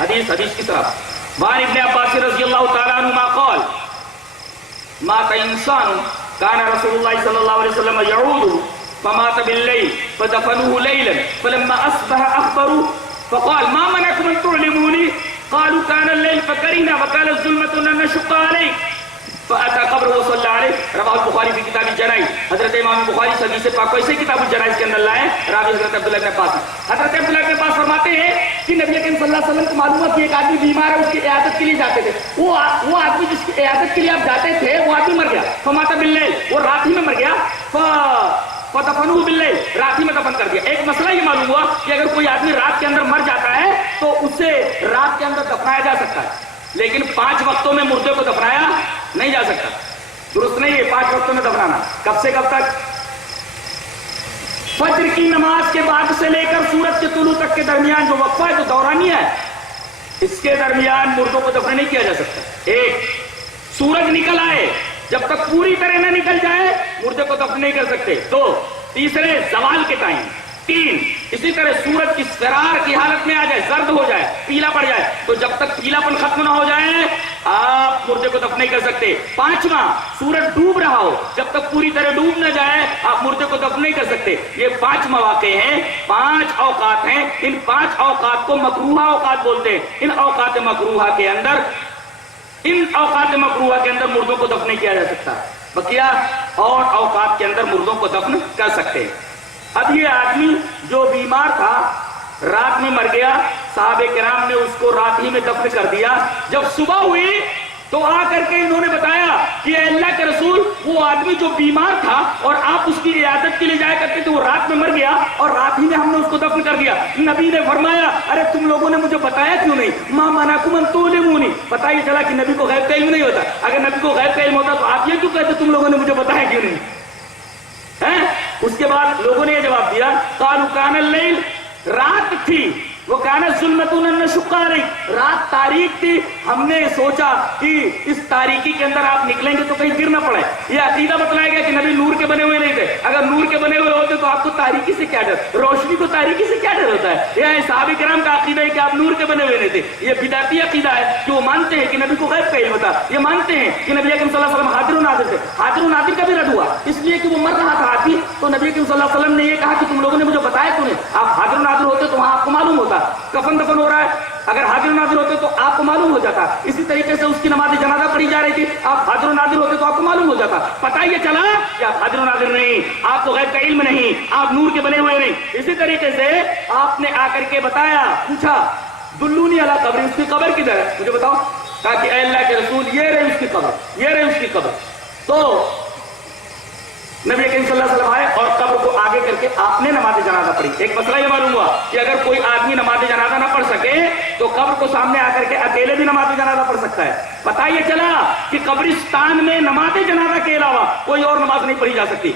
حدیث کی طرف وعن ابن عباس رضی اللہ تعالی عنہما قال مات انسان كان رسول الله صلى الله عليه وسلم يعود فمات بالليل فدفنوه ليلا فلما اصبح اخبروا فقال ما منعكم ان تعلموني قالوا كان الليل فكرهنا وقال الظلمة ان نشق عليك فاتى قبره وصلى عليه رواه البخاری في کتاب الجنائز. حضرت امام بخاری حدیث پاک کو اسے کتاب الجنائز کے اندر لائے. راوی حضرت عبداللہ بن عباس. حضرت عبداللہ بن عباس فرماتے ہیں کہ نبی کریم صلی اللہ علیہ وسلم کو معلوم ہے کہ ایک آدمی بیمار ہے, اس کی عیادت کے لیے جاتے تھے. وہ آدمی جس کی عیادت کے لیے آپ جاتے تھے وہ آدمی مر گیا. فمات باللیل, وہ رات ہی میں مر گیا. فدفنوه باللیل, رات ہی میں دفن کر دیا. ایک مسئلہ یہ معلوم ہوا کہ اگر کوئی آدمی رات کے اندر مر جاتا ہے تو اسے رات کے اندر دفنایا جا سکتا ہے, لیکن 5 وقتوں میں مردے کو دفنایا نہیں جا سکتا. درست نہیں ہے 5 وقتوں میں دفنانا. کب سے کب تک؟ فجر کی نماز کے بعد سے لے کر سورج کے طلوع تک کے درمیان جو وقفہ ہے, جو دورانیہ ہے, اس کے درمیان مردوں کو دفن نہیں کیا جا سکتا. ایک, سورج نکل آئے, جب تک پوری طرح نہ نکل جائے مردے کو دفن نہیں کر سکتے. 2, تیسرے زوال کے ٹائم. 3, اسی طرح سورج کی اصفرار کی حالت میں آ جائے, زرد ہو جائے, پیلا پڑ جائے, تو جب تک پیلا پن ختم نہ ہو جائے آپ مردے کو دفن نہیں کر سکتے. 5واں, سورج ڈوب رہا ہو, جب تک پوری طرح ڈوب نہ جائے آپ مردے کو دفن نہیں کر سکتے. یہ 5 مواقع ہیں, 5 اوقات ہیں. ان 5 اوقات کو مکروہ اوقات بولتے ہیں. ان اوقات مکروہ کے اندر مردوں کو دفن نہیں کیا جا سکتا. بقیہ اور اوقات کے اندر مردوں کو دفن کر سکتے ہیں. اب یہ آدمی جو بیمار تھا رات میں مر گیا, صحابہ کرام نے اس کو رات ہی میں دفن کر دیا. جب صبح ہوئی تو آ کر کے انہوں نے بتایا کہ اے اللہ کے رسول, وہ آدمی جو بیمار تھا اور آپ اس کی عیادت کے لیے جایا کرتے تھے وہ رات میں مر گیا اور رات ہی میں ہم نے اس کو دفن کر دیا. نبی نے فرمایا ارے تم لوگوں نے مجھے بتایا کیوں نہیں؟ ما منعکم ان تعلمونی. پتہ یہ چلا کہ نبی کو غیب کا علم نہیں ہوتا. اگر نبی کو غیب کا علم ہوتا تو آپ یہ کیوں کہتے تم لوگوں نے مجھے بتایا کیوں نہیں؟ اس کے بعد لوگوں نے یہ جواب دیا قالوا کان اللیل, رات تھی, وہ کان الظلمۃ ان نشق علیک, رات تاریک تھی, ہم نے سوچا کہ اس تاریکی کے اندر آپ نکلیں گے تو کہیں گر نہ پڑے. یہ عقیدہ بتلایا گیا کہ نبی نور کے بنے ہوئے نہیں تھے. اگر نور کے بنے ہوئے ہوتے تو آپ کو تاریکی سے کیا ڈر, روشنی کو تاریکی سے کیا ڈر ہوتا ہے؟ یہ صحابہ کرام کا عقیدہ ہے کہ آپ نور کے بنے ہوئے نہیں تھے. یہ بدعتی عقیدہ ہے کہ وہ مانتے ہیں کہ نبی کو غیب کا علم تھا. یہ مانتے ہیں کہ نبی اکرم صلی اللہ علیہ وسلم حاضر و ناظر تھے. حاضر و ناظر کا بھی رد ہوا اس لیے کہ وہ مر رہا تھا آدمی, تو نبی اکرم صلی اللہ علیہ وسلم نے یہ کہا کہ تم لوگوں نے مجھے بتایا کیوں نہیں؟ آپ حاضر و ناظر ہوتے تو وہاں آپ کو معلوم ہوتا. کفن دفن ہو رہا ہے, اگر حاضر و ناظر ہوتے تو آپ کو معلوم ہو جاتا. اسی طریقے سے اس کی نماز جنازہ پڑھی جا رہی تھی, آپ حاضر و ناظر ہوتے تو آپ کو معلوم ہو جاتا. پتہ یہ چلا کہ آپ حاضر و ناظر نہیں, آپ کو غیب کا علم نہیں, آپ نور کے بنے ہوئے نہیں. اسی طریقے سے آپ نے آ کر کے بتایا, پوچھا دلونی علی قبر, اس کی قبر کدھر ہے مجھے بتاؤ, کہا کہ اے اللہ کے رسول یہ رہی اس کی قبر, یہ رہی اس کی قبر. تو نبی کریم صلی اللہ علیہ وسلم آئے اور قبر کو آگے کر کے آپ نے نماز جنازہ پڑھی. ایک مسئلہ یہ معلوم ہوا کہ اگر کوئی آدمی نماز جنازہ نہ پڑھ سکے تو قبر کو سامنے آ کر کے اکیلے بھی نماز جنازہ پڑھ سکتا ہے. پتہ یہ چلا کہ قبرستان میں نماز جنازہ کے علاوہ کوئی اور نماز نہیں پڑھی جا سکتی.